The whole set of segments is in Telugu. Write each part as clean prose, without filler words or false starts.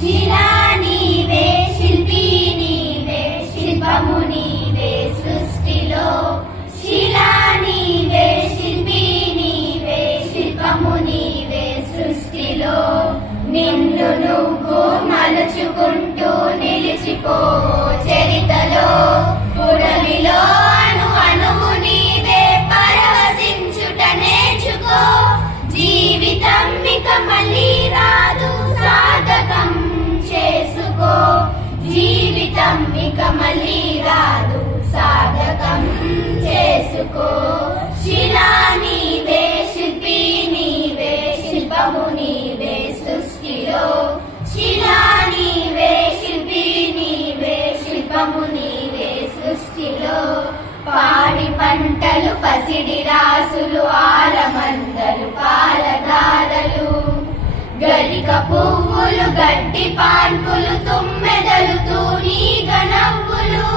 శిలా నీవే శిల్పి నీవే శిల్పము నీవే సృష్టిలో శిలా నీవే శిల్పి నీవే శిల్పము నీవే సృష్టిలో నిన్ను నువ్వు మలుచుకుంటూ నిలిచిపో చరితలో పుడమిలో అణు అణువు నీవే పరవశించుట నేర్చుకో జీవితం ఇక మళ్ళీ రాదు సాధకం చేసుకో జీవితం ఇక మళ్ళీ రాదు సాధకం చేసుకో శిలా నీవే శిల్పి నీవే శిల్పము నీవే సృష్టిలో శిలా నీవే శిల్పి నీవే శిల్పము నీవే సృష్టిలో పాడి పంటలు పసిడి రాసులు ఆలమందలు పాలధారలు గరిక పువ్వులు గడ్డి పాన్పులు తుమ్మెదలు తూనీగ నవ్వులు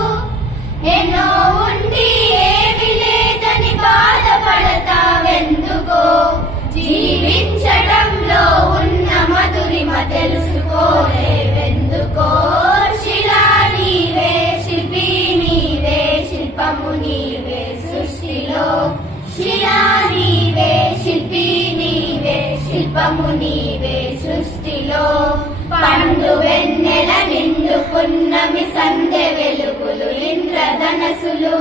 ఎన్నో ఉండి ఏమి లేదని బాధపడతావెందుకో జీవించడంలో ఉన్న మధురిమ తెలుసుకోలేవెందుకో శిలా నీవే శిల్పి నీవే శిల్పము నీవే సృష్టిలో శిలా నీవే శిల్పి నీవే శిల్పము నీవే సృష్టిలో పండు వెన్నెల నిండు పున్నమి సంధ్య వెలుగులు ఇంద్రధనసులు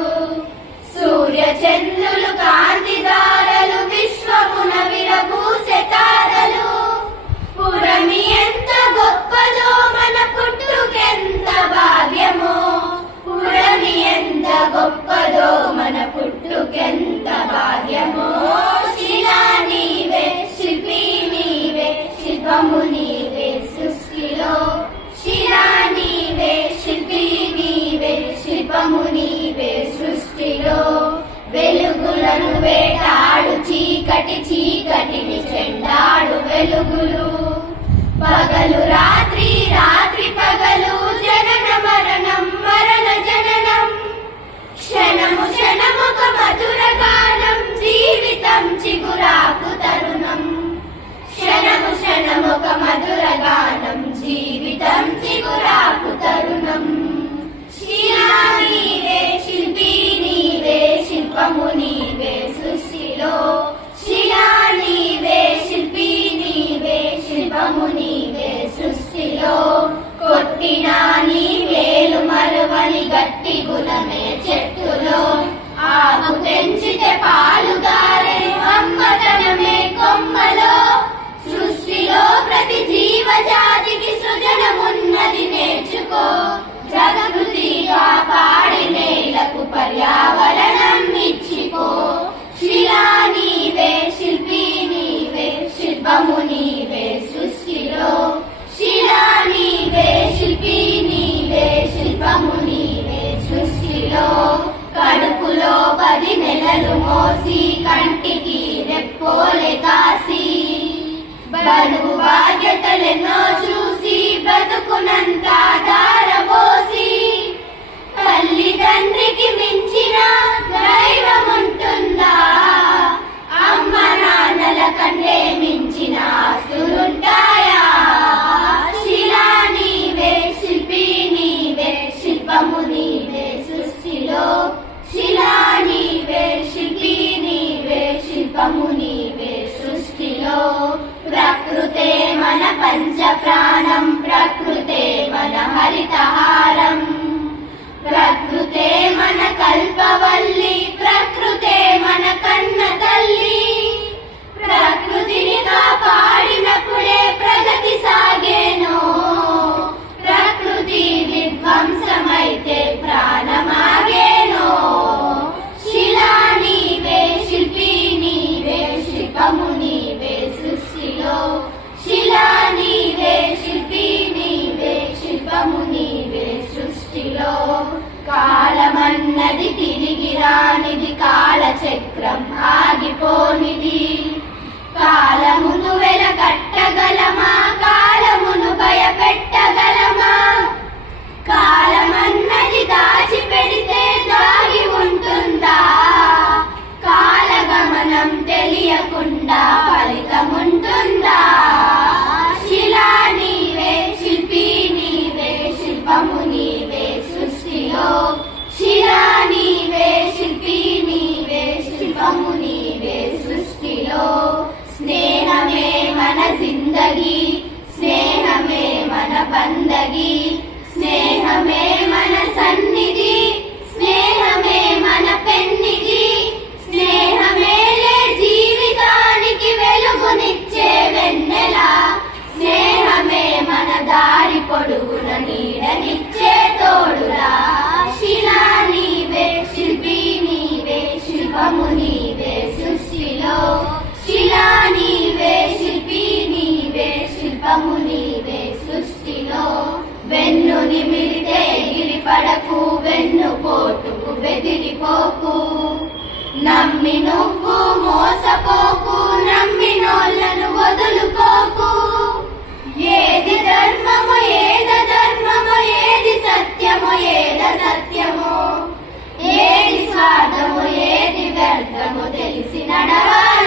సూర్య చంద్రులు కాంతిదారలు విశ్వమున విరబూసె తారలు పురమి ఎంత గొప్పదో మన పుట్టుకెంత భాగ్యమో పురమి ఎంత గొప్పదో మన పుట్టుకెంత భాగ్యమో శిలా నీవే శిల్పి నీవే శిల్పము నీవే సృష్టిలో శిలా నీవే శిల్పి నీవే శిల్పము నీవే సృష్టిలో వెలుగులను వేటాడు చీకటి చీకటిని చెండాడు వెలుగులు పగలు రాత్రి రాత్రి పగలు జనన మరణం మరణ జననం క్షణము క్షణముక మధుర గానం జీవితం చిగురాకు తరుణం క్షణము క్షణముక మధుర గానం జీవితం చిగురాకు తరుణం శిలా నీవే శిల్పి నీవే శిల్పము నీవే సృష్టిలో శిలా నీవే శిల్పి నీవే శిల్పము నీవే సృష్టిలో కొట్టినా నీ వేలు మరువని గట్టి గుణమే చెట్టులో ఆకు తెంచితే పాలుగారే అమ్మతనమే కొమ్మలో సృష్టిలో ప్రతి జీవజాతికి సృజనమున్నది నేర్చుకో ప్రకృతిగా పాడి నేలకు పర్యావరణం ఇచ్చిపో శిలా నీవే శిల్పి నీవే శిల్పము నీవే సృష్టిలో శిలా నీవే శిల్పి నీవే శిల్పము నీవే సృష్టిలో కడుపులో 10 నెలలు మోసి కంటికి రెప్పోలే కాసి బరువు బాధ్యతలెన్నో చూసి బ్రతుకునంత దారబోసి తల్లిదండ్రికి మించిన దైవముంటుందా అమ్మ నాన్నల కంటే మించిన ఆస్తులుంటాయా శిలా నీవే శిల్పి నీవే శిల్పము నీవే సృష్టిలో శిలా నీవే శిల్పి నీవే శిల్పము నీవే సృష్టిలో ప్రకృతే మన పంచ ప్రాణం ప్రకృతే మన హరితహారం ప్రకృతే మన కల్పవల్లి ప్రకృతే మన కన్న తల్లి ప్రకృతిని కాపాడినప్పుడే ప్రగతి సాగేను ప్రకృతి విధ్వంసమైతే ప్రాణమాగేను శిలా నీవే శిల్పి నీవే శిల్పము నీవే సృష్టిలో శిలా నీవే శిల్పి నీవే శిల్పము నీవే సృష్టిలో కాలమన్నది తిరిగి రానిది కాలచక్రం ఆగిపోనిది కాలమును వెలగట్టగలమా కాలమును భయపెట్టగలమా కాలమన్నది దాచిపెడితే దాగి ఉంటుందా కాలగమనం తెలియకుండా ఫలితముంటుందా శిలా నీవే శిల్పి జిందగీ స్నేహమే మన బందగి స్నేహమే మన సన్నిధి స్నేహమే మన పెన్నిధి స్నేహమేలే జీవితానికి వెలుగునిచ్చే వెన్నెల స్నేహమే మన దారి పొడుగున నీడనిచ్చే తోడురా శిలా నీవే శిల్పి నీవే శిల్పము నీవే సృష్టిలో శిలా నీవే శిల్పి నీవే శిల్పము నీవే సృష్టిలో వెన్ను నిమిరితే ఎగిరిపడకు వెన్ను పోటుకు బెదిరిపోకు నమ్మి నువ్వు మోసపోకు నమ్మినోళ్ళను వదులుకోకు ఏది ధర్మమో ధర్మమో ఏది సత్యమో సత్యమో ఏది స్వార్థమో ఏది వ్యర్థమో తెలిసి నడవాలి